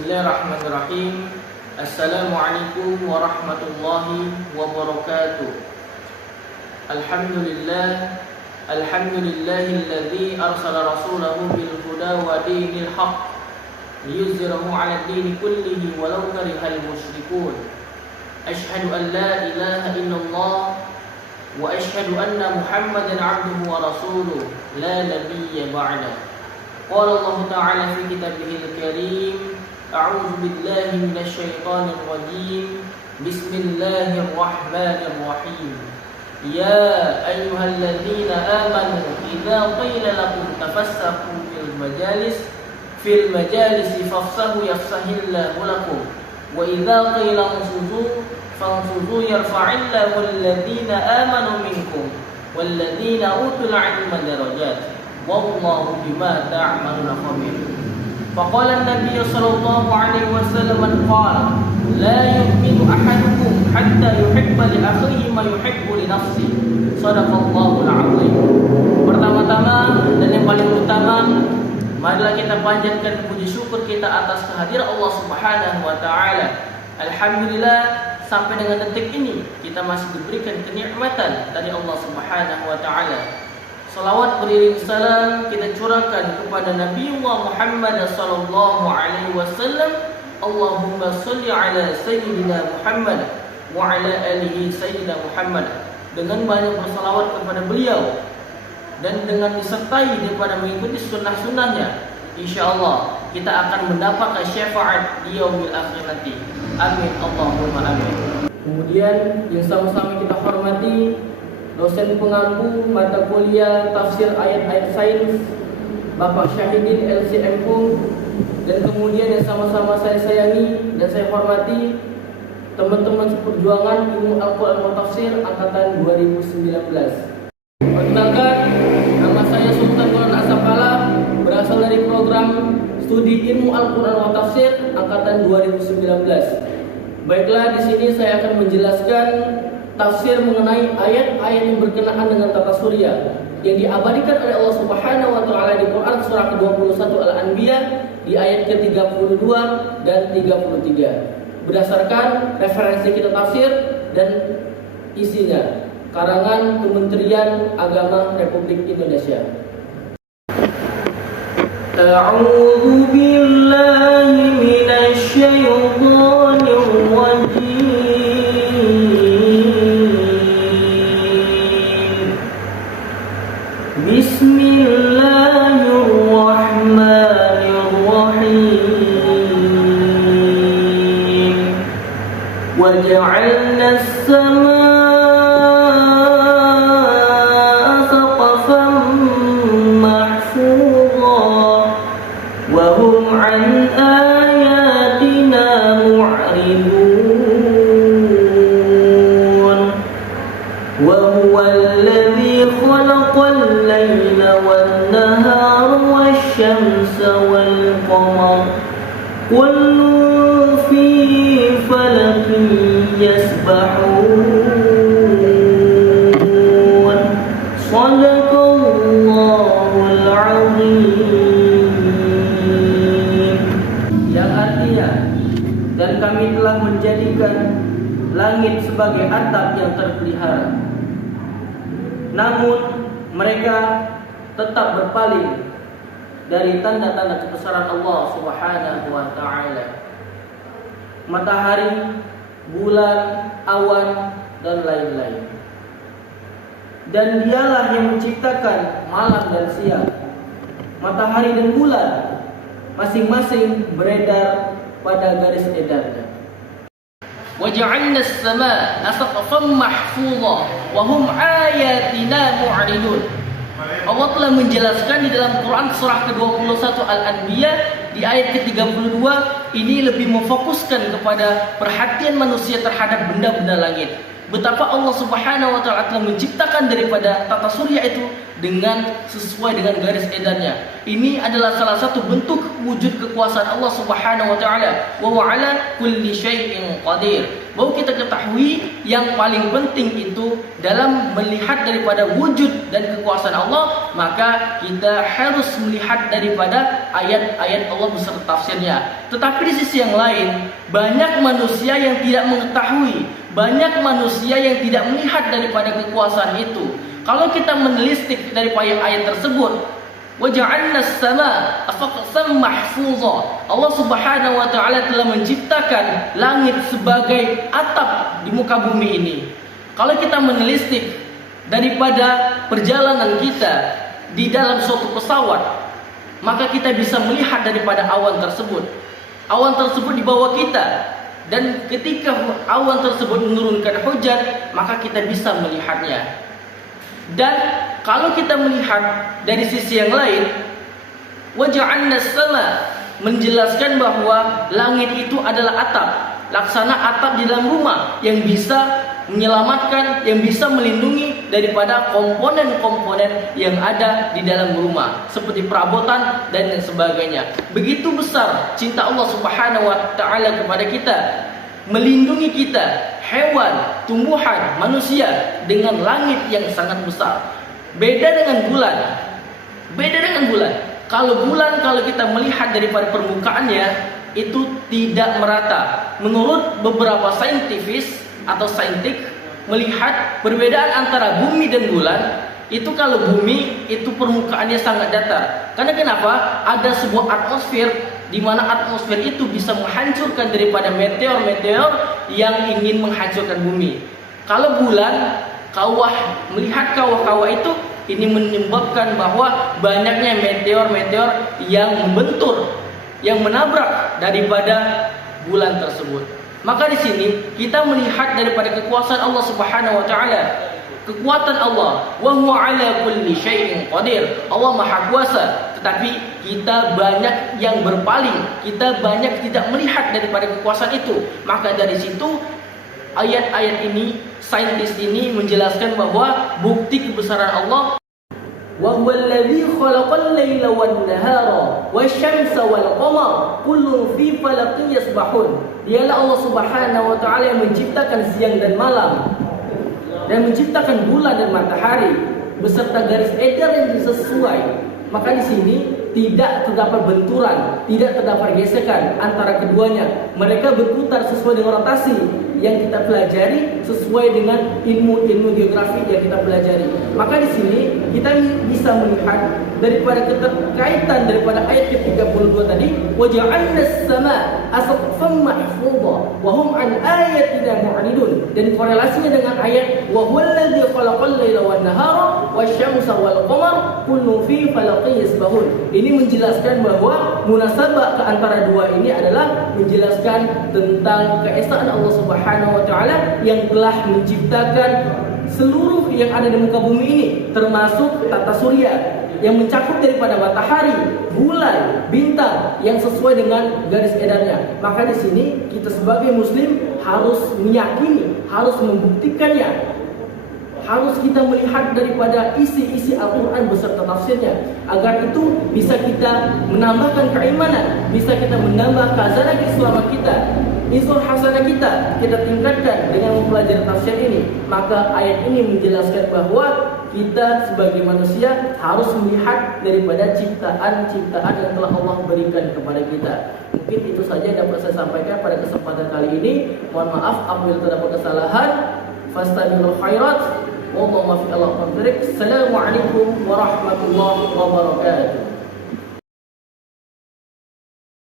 Bismillahirrahmanirrahim. Assalamualaikum warahmatullahi wabarakatuh. Alhamdulillahilladzi arsala rasulahu bil huda wa dinil haqq liyuzhirahu 'ala ad-dini kullihi walau karihal musyrikun. Asyhadu an la ilaha illallah wa asyhadu anna Muhammadan 'abduhu wa rasuluhu la nabiyya ba'dah. Qala Allah ta'ala fi kitabihil karim. A'udzu billahi minasy syaithanir rajim. Bismillahirrahmanirrahim. Ya ayyuhalladzina amanu idza qila lakum tafassahu fil majalis fafsahu yafsahillahu lakum wa idza qila fanfudu yarfa'illahu alladhina amanu minkum walladhina utul 'ilma darajat wallahu bima ta'maluna khabir. Faqala an-nabiy sallallahu alaihi wasallam qala la yu'minu ahadukum hatta yuhibba li akhihi ma yuhibbu li nafsihi. Shadaqallahul 'azim. Pertama-tama dan yang paling utama, marilah kita panjatkan puji syukur kita atas kehadiran Allah Subhanahu wa taala. Alhamdulillah, sampai dengan detik ini kita masih diberikan kenikmatan dari Allah Subhanahu wa taala. Salawat beriring salam kita curahkan kepada Nabi Muhammad sallallahu alaihi wasallam. Allahumma shalli ala sayyidina Muhammad wa ala alihi sayyidina Muhammad. Dengan banyak bersalawat kepada beliau dan dengan disertai daripada mengikuti sunnah-sunnahnya, insyaallah kita akan mendapatkan syafaat di yaumil akhir nanti. Amin Allahumma amin. Kemudian yang sama-sama kita hormati dosen pengampu mata kuliah tafsir ayat-ayat sains Bapak Syahidin LC Empung, dan kemudian yang sama-sama saya sayangi dan saya hormati teman-teman seperjuangan ilmu Al-Quran wa Tafsir angkatan 2019. Perkenalkan, nama saya Sultan Quran Asapala, berasal dari program studi ilmu Al-Quran wa Tafsir angkatan 2019. Baiklah, di sini saya akan menjelaskan tafsir mengenai ayat-ayat yang berkenaan dengan tata surya yang diabadikan oleh Allah Subhanahu wa taala di Quran surah ke-21 Al-Anbiya di ayat ke-32 dan 33. Berdasarkan referensi kita tafsir dan isinya karangan Kementerian Agama Republik Indonesia. A'udzu billahi minasy syaithanir rajim. Bismillahirrahmanirrahim. Waja'alna as-samaa'a saqafan mahfuzan wa hum 'an ayatina mu'ridun. Wa huwa alladhi khalaqal layla wan-nahara wash-shamsa wal-qamara kullun fi falakin yasbahun. Shadaqallahul 'azim. Yang artinya, dan kami telah menjadikan langit sebagai atap yang terpelihara, namun mereka tetap berpaling dari tanda-tanda kebesaran Allah Subhanahu wa taala. Matahari, bulan, awan, dan lain-lain. Dan dialah yang menciptakan malam dan siang. Matahari dan bulan masing-masing beredar pada garis edarnya. Waja'alna as-samaa'a saqafan mahfuzan wa hum ayatina mu'ridun. Allah telah menjelaskan di dalam Quran surah ke-21 Al-Anbiya di ayat ke-32 ini lebih memfokuskan kepada perhatian manusia terhadap benda-benda langit. Betapa Allah Subhanahu wa taala telah menciptakan daripada tata surya itu dengan sesuai dengan garis edarnya. Ini adalah salah satu bentuk wujud kekuasaan Allah Subhanahu wa taala. Wa 'ala kulli syai'in qadir. Mau kita ketahui yang paling penting itu dalam melihat daripada wujud dan kekuasaan Allah, maka kita harus melihat daripada ayat-ayat Allah beserta tafsirnya. Tetapi di sisi yang lain, banyak manusia yang tidak mengetahui, banyak manusia yang tidak melihat daripada kekuasaan itu. Kalau kita menelisik daripada ayat tersebut, وَجَعَلْنَا السَّمَاءَ سَقْفًا مَحْفُوظًا. Allah Subhanahu wa taala telah menciptakan langit sebagai atap di muka bumi ini. Kalau kita menelisik daripada perjalanan kita di dalam suatu pesawat, maka kita bisa melihat daripada awan tersebut. Awan tersebut di bawah kita, dan ketika awan tersebut menurunkan hujan, maka kita bisa melihatnya. Dan kalau kita melihat dari sisi yang lain, waja'alna as-sama, menjelaskan bahwa langit itu adalah atap, laksana atap di dalam rumah yang bisa menyelamatkan, yang bisa melindungi daripada komponen-komponen yang ada di dalam rumah, seperti perabotan dan lain sebagainya. Begitu besar cinta Allah Subhanahu wa taala kepada kita, melindungi kita, hewan, tumbuhan, manusia dengan langit yang sangat besar. Beda dengan bulan. Beda dengan bulan. Kalau bulan, kalau kita melihat daripada permukaannya, itu tidak merata. Menurut beberapa saintifis atau saintik, melihat perbedaan antara bumi dan bulan, itu kalau bumi itu permukaannya sangat datar. Karena kenapa? Ada sebuah atmosfer di mana atmosfer itu bisa menghancurkan daripada meteor-meteor yang ingin menghancurkan bumi. Kalau bulan, melihat kawah-kawah itu, ini menyebabkan bahwa banyaknya meteor-meteor yang membentur, yang menabrak daripada bulan tersebut. Maka di sini kita melihat daripada kekuasaan Allah Subhanahu wa taala. Kekuatan Allah, wa huwa ala kulli syai'in qadir. Allah Maha Kuasa, tetapi kita banyak yang berpaling, kita banyak tidak melihat daripada kekuasaan itu. Maka dari situ ayat-ayat ini, saintis ini menjelaskan bahwa bukti kebesaran Allah. Wa huwa alladzi khalaqal laila wan nahara wasyamsa wal qamara kullun fi falakin yasbahun. Dialah Allah Subhanahu wa taala yang menciptakan siang dan malam, dan menciptakan bulan dan matahari beserta garis edar yang sesuai. Maka di sini tidak terdapat benturan, tidak terdapat gesekan antara keduanya. Mereka berputar sesuai dengan rotasi yang kita pelajari, sesuai dengan ilmu geografi yang kita pelajari. Maka di sini kita bisa melihat daripada keterkaitan daripada ayat ke-32 tadi, waja'alna as-samaa saqfan mahfudha wa hum an ayatina mu'ridun, dan korelasinya dengan ayat wa huwal ladzi khalaqal laila wan nahara wasyamsa wal qamara kullun fi falakin yasbahun. Ini menjelaskan bahwa munasabah ke antara dua ini adalah menjelaskan tentang keesaan Allah Subhanahu wa taala yang telah menciptakan seluruh yang ada di muka bumi ini, termasuk tata surya yang mencakup daripada matahari, bulan, bintang yang sesuai dengan garis edarnya. Maka di sini kita sebagai muslim harus meyakini, harus membuktikannya, harus kita melihat daripada isi-isi Al-Quran beserta tafsirnya, agar itu bisa kita menambahkan keimanan, bisa kita menambah khazanah keislaman kita, Izul hasanah kita tingkatkan dengan mempelajari tafsir ini. Maka ayat ini menjelaskan bahwa kita sebagai manusia harus melihat daripada ciptaan-ciptaan yang telah Allah berikan kepada kita. Mungkin itu saja yang dapat saya sampaikan pada kesempatan kali ini. Mohon maaf apabila terdapat kesalahan. Fastabiqul khairat. Wallahu muwaffiq. Assalamualaikum warahmatullahi wabarakatuh.